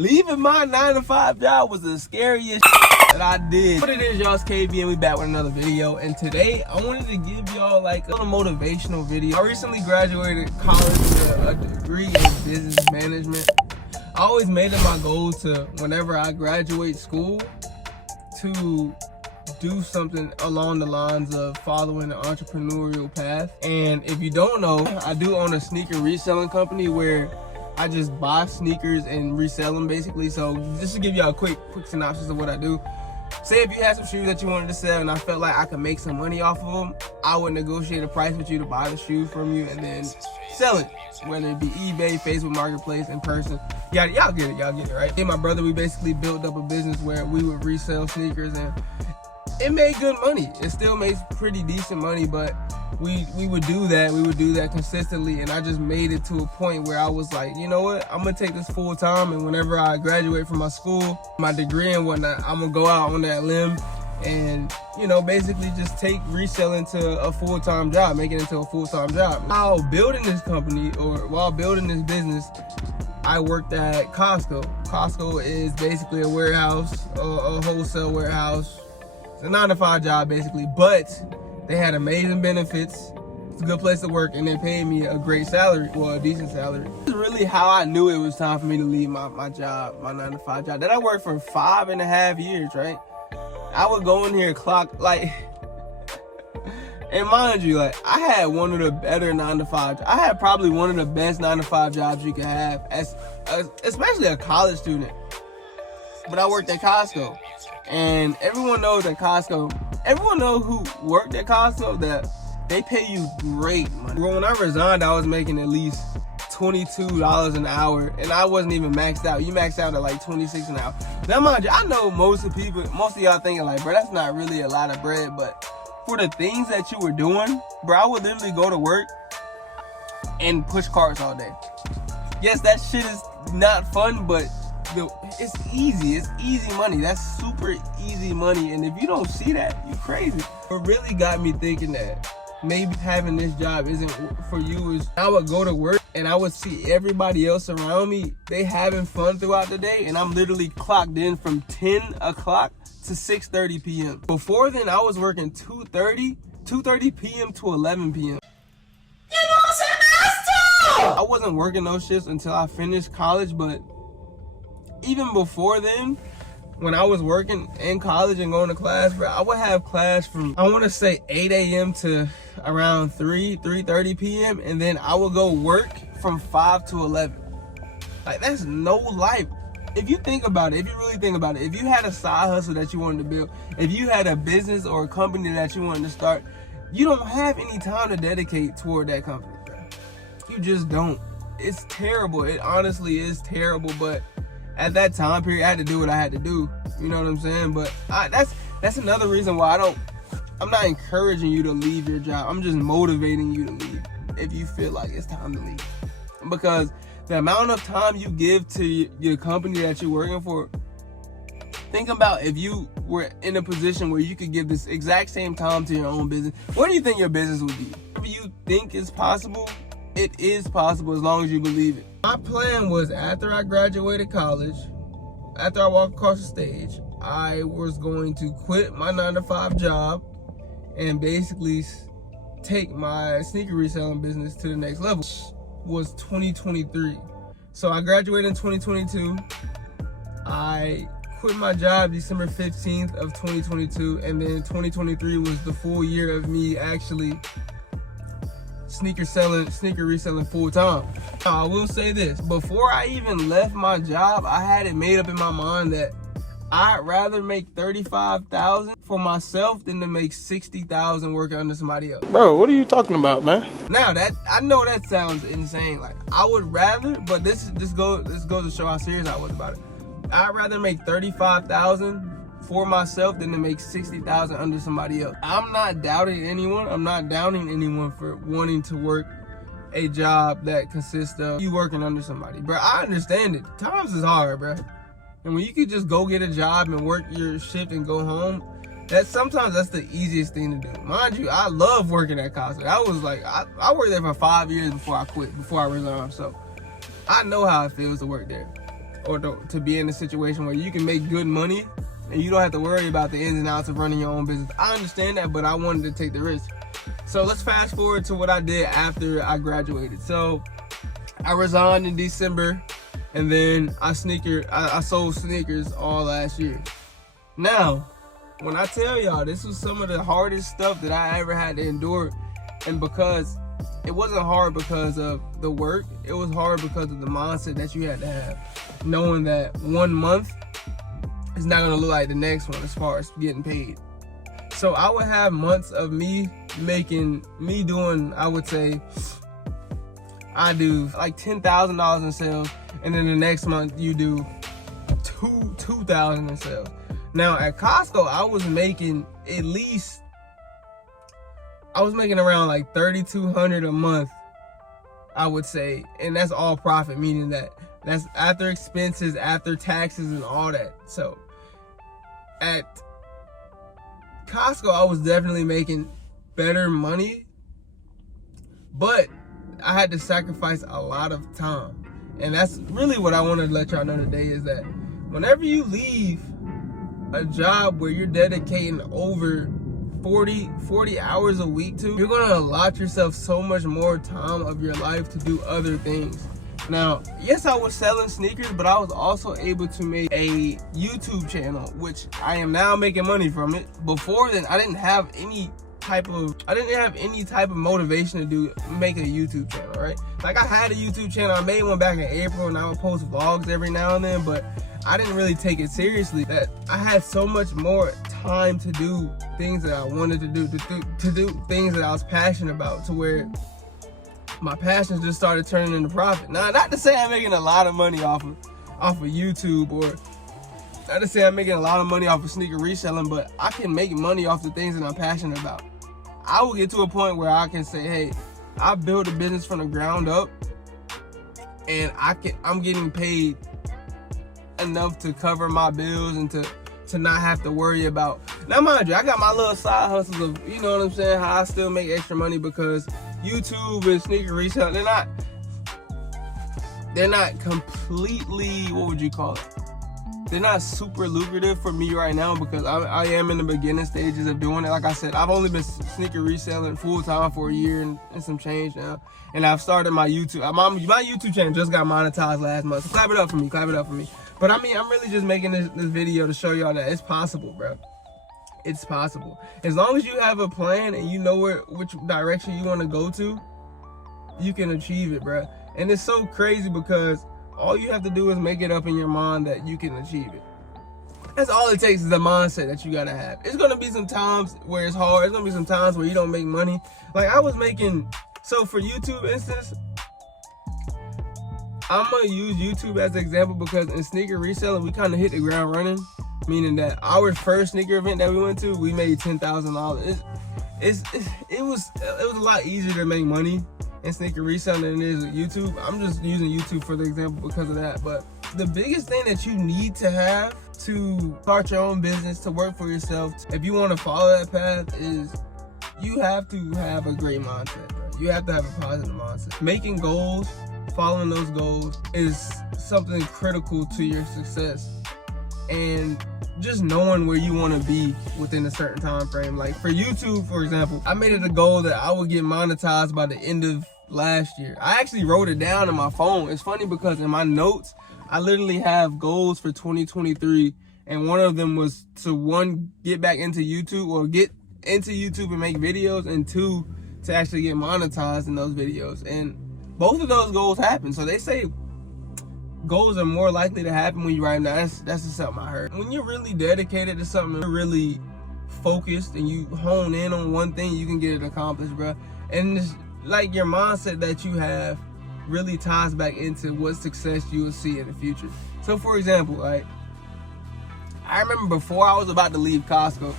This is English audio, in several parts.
leaving my 9-to-5 job was the scariest that I did. What it is, y'all, it's KB and we back with another video. And today I wanted to give y'all like a little motivational video. I recently graduated college with a degree in business management. I always made it my goal to, whenever I graduate school, to do something along the lines of following an entrepreneurial path. And if you don't know, I do own a sneaker reselling company where I just buy sneakers and resell them basically. So just to give y'all a quick synopsis of what I do. Say if you had some shoes that you wanted to sell and I felt like I could make some money off of them, I would negotiate a price with you to buy the shoes from you and then sell it, whether it be eBay, Facebook Marketplace, in person. Y'all get it, right? Me and my brother, we basically built up a business where we would resell sneakers and it made good money. It still makes pretty decent money, but we would do that consistently, and I just made it to a point where I was like, you know what, I'm gonna take this full time, and whenever I graduate from my school, my degree and whatnot, I'm gonna go out on that limb and, you know, basically just take reselling to a full-time job, make it into a full-time job. While building this company, or while building this business, I worked at Costco. Costco is basically a warehouse, a wholesale warehouse. It's a 9-to-5 job basically, but they had amazing benefits. It's a good place to work, and they paid me a great salary, well, a decent salary. This is really how I knew it was time for me to leave my job, my 9-to-5 job. Then I worked for 5.5 years, right? I would go in here, clock, like, and mind you, like, I had one of the better 9-to-5. I had probably one of the best 9-to-5 jobs you could have, especially a college student. But I worked at Costco, and everyone knows at Costco, everyone knows who worked at Costco that they pay you great money. When I resigned, I was making at least $22 an hour, and I wasn't even maxed out. You maxed out at like $26 an hour. Now, mind you, I know most of y'all thinking like, bro, that's not really a lot of bread, but for the things that you were doing, bro, I would literally go to work and push carts all day. Yes, that shit is not fun, but it's easy. It's easy money. That's super easy money. And if you don't see that, you crazy. What really got me thinking that maybe having this job isn't for you is I would go to work and I would see everybody else around me, they having fun throughout the day, and I'm literally clocked in from 10 o'clock to 6:30 p.m. Before then, I was working 2:30 p.m. to 11 p.m. I wasn't working those shifts until I finished college, but even before then, when I was working in college and going to class, bro, I would have class from, I want to say 8 a.m. to around 3:30 p.m. And then I would go work from 5 to 11. Like, that's no life. If you think about it, if you really think about it, if you had a side hustle that you wanted to build, if you had a business or a company that you wanted to start, you don't have any time to dedicate toward that company, bro. You just don't. It's terrible. It honestly is terrible, but at that time period, I had to do what I had to do. You know what I'm saying? But that's another reason why I'm not encouraging you to leave your job. I'm just motivating you to leave if you feel like it's time to leave. Because the amount of time you give to your company that you're working for, think about if you were in a position where you could give this exact same time to your own business. Where do you think your business would be? If you think it's possible, it is possible as long as you believe it. My plan was, after I graduated college, after I walked across the stage, I was going to quit my 9-to-5 job and basically take my sneaker reselling business to the next level. Was 2023. So I graduated in 2022. I quit my job December 15th of 2022, and then 2023 was the full year of me actually sneaker reselling full time. Now, I will say this, before I even left my job, I had it made up in my mind that I'd rather make $35,000 for myself than to make $60,000 working under somebody else. Bro, what are you talking about, man? Now, that I know that sounds insane. Like, I would rather, but this goes to show how serious I was about it. I'd rather make $35,000 for myself than to make $60,000 under somebody else. I'm not doubting anyone. I'm not downing anyone for wanting to work a job that consists of you working under somebody. Bro, I understand it. Times is hard, bro. And when you could just go get a job and work your shift and go home, sometimes that's the easiest thing to do. Mind you, I love working at Costco. I worked there for 5 years before I quit, before I resigned. So I know how it feels to work there. or to be in a situation where you can make good money and you don't have to worry about the ins and outs of running your own business. I understand that, but I wanted to take the risk. So let's fast forward to what I did after I graduated. So I resigned in December, and then I sold sneakers all last year. Now, when I tell y'all, this was some of the hardest stuff that I ever had to endure, and because it wasn't hard because of the work, it was hard because of the mindset that you had to have, knowing that 1 month is not gonna look like the next one as far as getting paid. So I would have months of me doing, I would say, I do like $10,000 in sales, and then the next month you do $2,000 in sales. Now at Costco, I was making around like $3,200 a month, I would say, and that's all profit, meaning that's after expenses, after taxes, and all that. So at Costco, I was definitely making better money, but I had to sacrifice a lot of time. And that's really what I wanted to let y'all know today, is that whenever you leave a job where you're dedicating over 40 hours a week to, you're gonna allot yourself so much more time of your life to do other things. Now, yes, I was selling sneakers, but I was also able to make a YouTube channel, which I am now making money from it. Before then, I didn't have any type of motivation to make a YouTube channel, right? Like, I had a YouTube channel, I made one back in April, and I would post vlogs every now and then, but I didn't really take it seriously. That I had so much more time to do things that I wanted to do, to do things that I was passionate about, to where my passions just started turning into profit. Now, not to say I'm making a lot of money off of YouTube, or not to say I'm making a lot of money off of sneaker reselling, but I can make money off the things that I'm passionate about. I will get to a point where I can say, hey, I built a business from the ground up, and I'm getting paid enough to cover my bills and to not have to worry about. Now, mind you, I got my little side hustles of, you know what I'm saying, how I still make extra money, because YouTube and sneaker resale, they're not completely, what would you call it? They're not super lucrative for me right now, because I am in the beginning stages of doing it. Like I said, I've only been sneaker reselling full time for a year and some change now. And I've started my YouTube. My YouTube channel just got monetized last month. So clap it up for me, clap it up for me. But I mean, I'm really just making this video to show y'all that it's possible, bro. It's possible. As long as you have a plan and you know which direction you want to go to, you can achieve it, bro. And it's so crazy because all you have to do is make it up in your mind that you can achieve it. That's all it takes, is the mindset that you gotta have. It's gonna be some times where it's hard. It's gonna be some times where you don't make money. Like, I was making, so for YouTube instance, I'm gonna use YouTube as an example, because in sneaker reselling, we kind of hit the ground running. Meaning that our first sneaker event that we went to, we made $10,000. It was a lot easier to make money in sneaker reselling than it is with YouTube. I'm just using YouTube for the example because of that. But the biggest thing that you need to have to start your own business, to work for yourself, if you want to follow that path, is you have to have a great mindset, bro. You have to have a positive mindset. Making goals, following those goals is something critical to your success. And just knowing where you want to be within a certain time frame. Like for YouTube, for example, I made it a goal that I would get monetized by the end of last year. I actually wrote it down in my phone. It's funny because in my notes, I literally have goals for 2023, and one of them was to, one, get back into YouTube, or get into YouTube and make videos, and two, to actually get monetized in those videos. And both of those goals happened. So they say goals are more likely to happen when you write them down. That's just something I heard. When you're really dedicated to something, you're really focused, and you hone in on one thing, you can get it accomplished, bro. And it's like your mindset that you have really ties back into what success you will see in the future. So for example, like, I remember before I was about to leave Costco,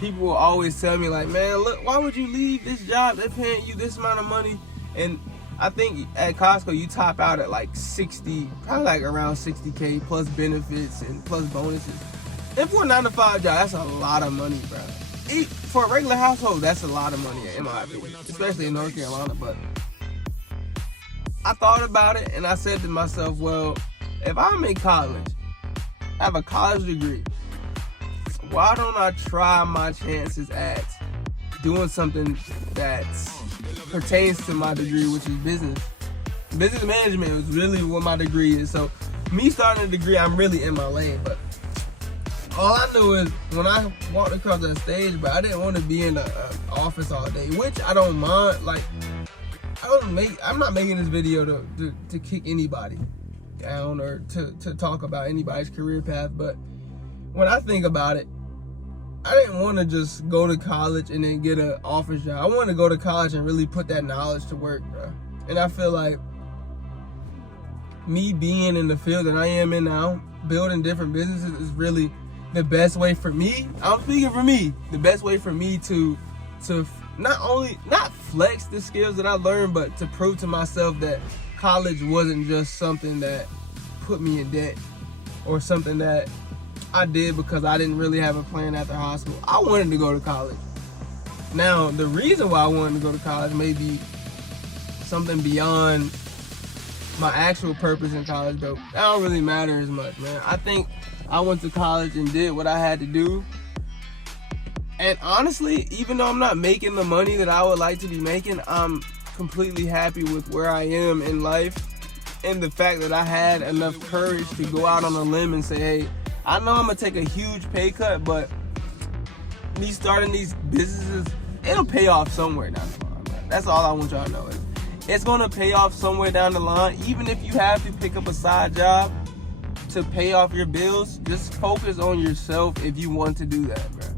people will always tell me like, man, look, why would you leave this job? They're paying you this amount of money. And I think at Costco, you top out at like 60, probably like around 60K plus benefits and plus bonuses. And for a 9-to-5 job, that's a lot of money, bro. For a regular household, that's a lot of money, in my opinion, especially in North Carolina. But I thought about it, and I said to myself, well, if I'm in college, I have a college degree, why don't I try my chances at doing something that pertains to my degree, which is business. Business management is really what my degree is. So me starting a degree, I'm really in my lane. But all I knew is when I walked across that stage, but I didn't want to be in the office all day, which I don't mind. Like, I'm not making this video to kick anybody down or to talk about anybody's career path. But when I think about it, I didn't want to just go to college and then get an office job. I wanted to go to college and really put that knowledge to work, bro. And I feel like me being in the field that I am in now, building different businesses, is really the best way for me. I'm speaking for me. The best way for me to not flex the skills that I learned, but to prove to myself that college wasn't just something that put me in debt or something that I did because I didn't really have a plan after high school. I wanted to go to college. Now, the reason why I wanted to go to college may be something beyond my actual purpose in college, though. That don't really matter as much, man. I think I went to college and did what I had to do. And honestly, even though I'm not making the money that I would like to be making, I'm completely happy with where I am in life and the fact that I had enough courage to go out on a limb and say, hey, I know I'm gonna take a huge pay cut, but me starting these businesses, it'll pay off somewhere down the line, man. That's all I want y'all to know. It's gonna pay off somewhere down the line. Even if you have to pick up a side job to pay off your bills, just focus on yourself if you want to do that, bro.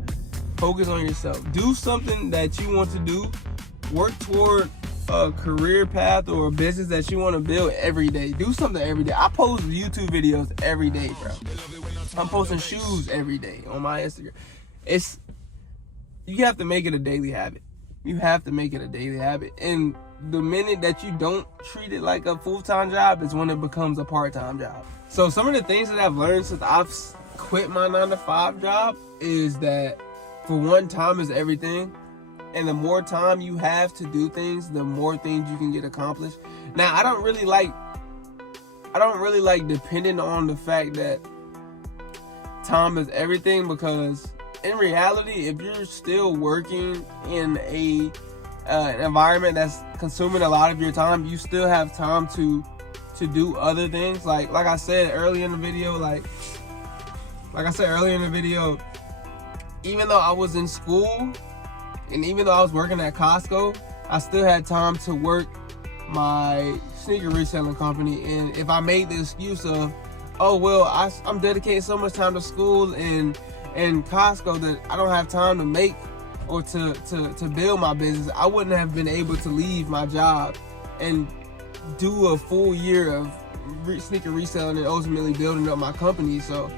Focus on yourself. Do something that you want to do. Work toward a career path or a business that you want to build every day. Do something every day. I post YouTube videos every day, bro. I'm posting shoes every day on my Instagram. You have to make it a daily habit. You have to make it a daily habit. And the minute that you don't treat it like a full-time job is when it becomes a part-time job. So some of the things that I've learned since I've quit my 9-to-5 job is that, for one, time is everything. And the more time you have to do things, the more things you can get accomplished. Now, I don't really like depending on the fact that time is everything, because in reality, if you're still working in an environment that's consuming a lot of your time, you still have time to do other things. Like I said earlier in the video, even though I was in school and even though I was working at Costco, I still had time to work my sneaker reselling company. And if I made the excuse of, oh, well, I'm dedicating so much time to school and Costco that I don't have time to make or to build my business, I wouldn't have been able to leave my job and do a full year of sneaker reselling and ultimately building up my company. So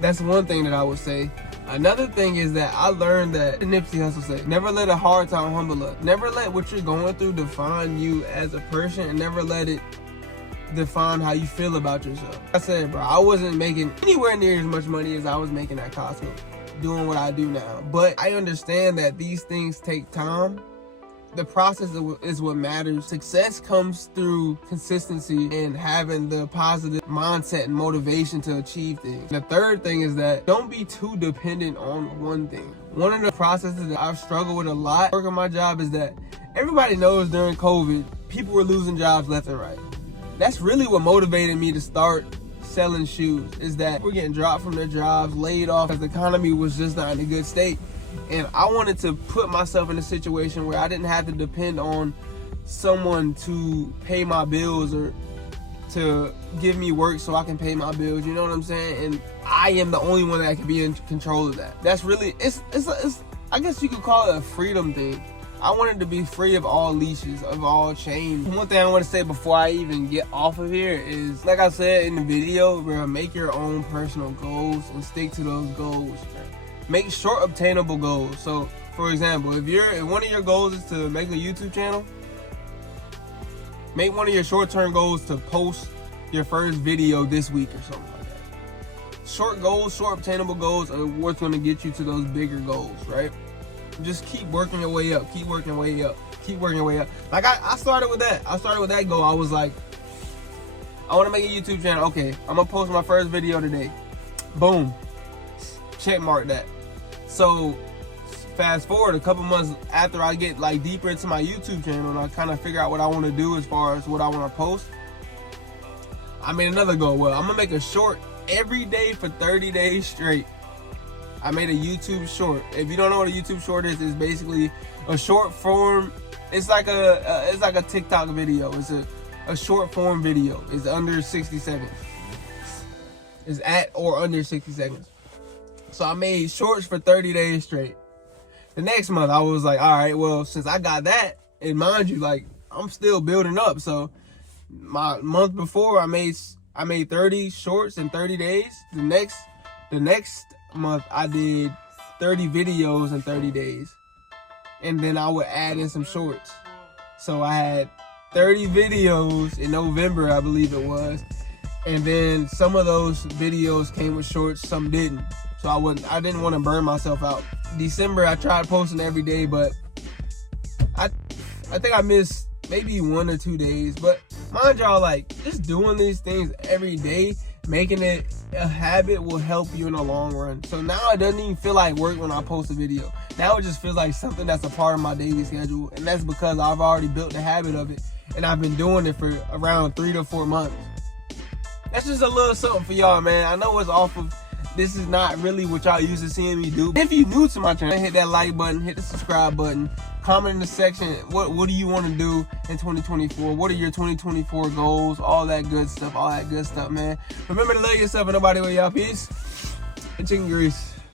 that's one thing that I would say. Another thing is that I learned that Nipsey Hussle said, never let a hard time humble us. Never let what you're going through define you as a person, and never let it define how you feel about yourself. I said, bro, I wasn't making anywhere near as much money as I was making at Costco doing what I do now. But I understand that these things take time. The process is what matters. Success comes through consistency and having the positive mindset and motivation to achieve things. The third thing is that don't be too dependent on one thing. One of the processes that I've struggled with a lot working my job is that everybody knows during COVID, people were losing jobs left and right. That's really what motivated me to start selling shoes, is that we're getting dropped from their jobs, laid off, because the economy was just not in a good state. And I wanted to put myself in a situation where I didn't have to depend on someone to pay my bills or to give me work so I can pay my bills, you know what I'm saying? And I am the only one that can be in control of that. That's really, it's I guess you could call it a freedom thing. I wanted to be free of all leashes, of all chains. One thing I want to say before I even get off of here is, like I said in the video, bro, make your own personal goals and stick to those goals, bro. Make short obtainable goals. So, for example, if one of your goals is to make a YouTube channel, make one of your short-term goals to post your first video this week or something like that. Short goals, short obtainable goals are what's going to get you to those bigger goals, right? Just keep working your way up, keep working your way up, keep working your way up. Like I started with that. I started with that goal. I was like, I want to make a YouTube channel. Okay, I'm gonna post my first video today. Boom, check mark that. So fast forward a couple months after I get like deeper into my YouTube channel and I kind of figure out what I want to do as far as what I want to post, I made another goal. Well, I'm gonna make a short every day for 30 days straight. I made a YouTube short. If you don't know what a YouTube short is, it's basically a short form. It's like a TikTok video. It's a short form video. It's under 60 seconds. It's at or under 60 seconds. So I made shorts for 30 days straight. The next month I was like, all right, well, since I got that, and mind you, like, I'm still building up. So my month before I made 30 shorts in 30 days. The next month I did 30 videos in 30 days. And then I would add in some shorts. So I had 30 videos in November, I believe it was. And then some of those videos came with shorts, some didn't. So I didn't want to burn myself out. December I tried posting every day, but I think I missed maybe 1 or 2 days. But mind y'all, like, just doing these things every day, making it a habit will help you in the long run. So now it doesn't even feel like work when I post a video. Now it just feels like something that's a part of my daily schedule. And that's because I've already built the habit of it. And I've been doing it for around 3 to 4 months. That's just a little something for y'all, man. I know it's off of, this is not really what y'all used to seeing me do. If you're new to my channel, hit that like button, hit the subscribe button, comment in the section, what do you want to do in 2024? What are your 2024 goals? All that good stuff, man. Remember to love yourself and nobody with y'all. Peace and chicken grease.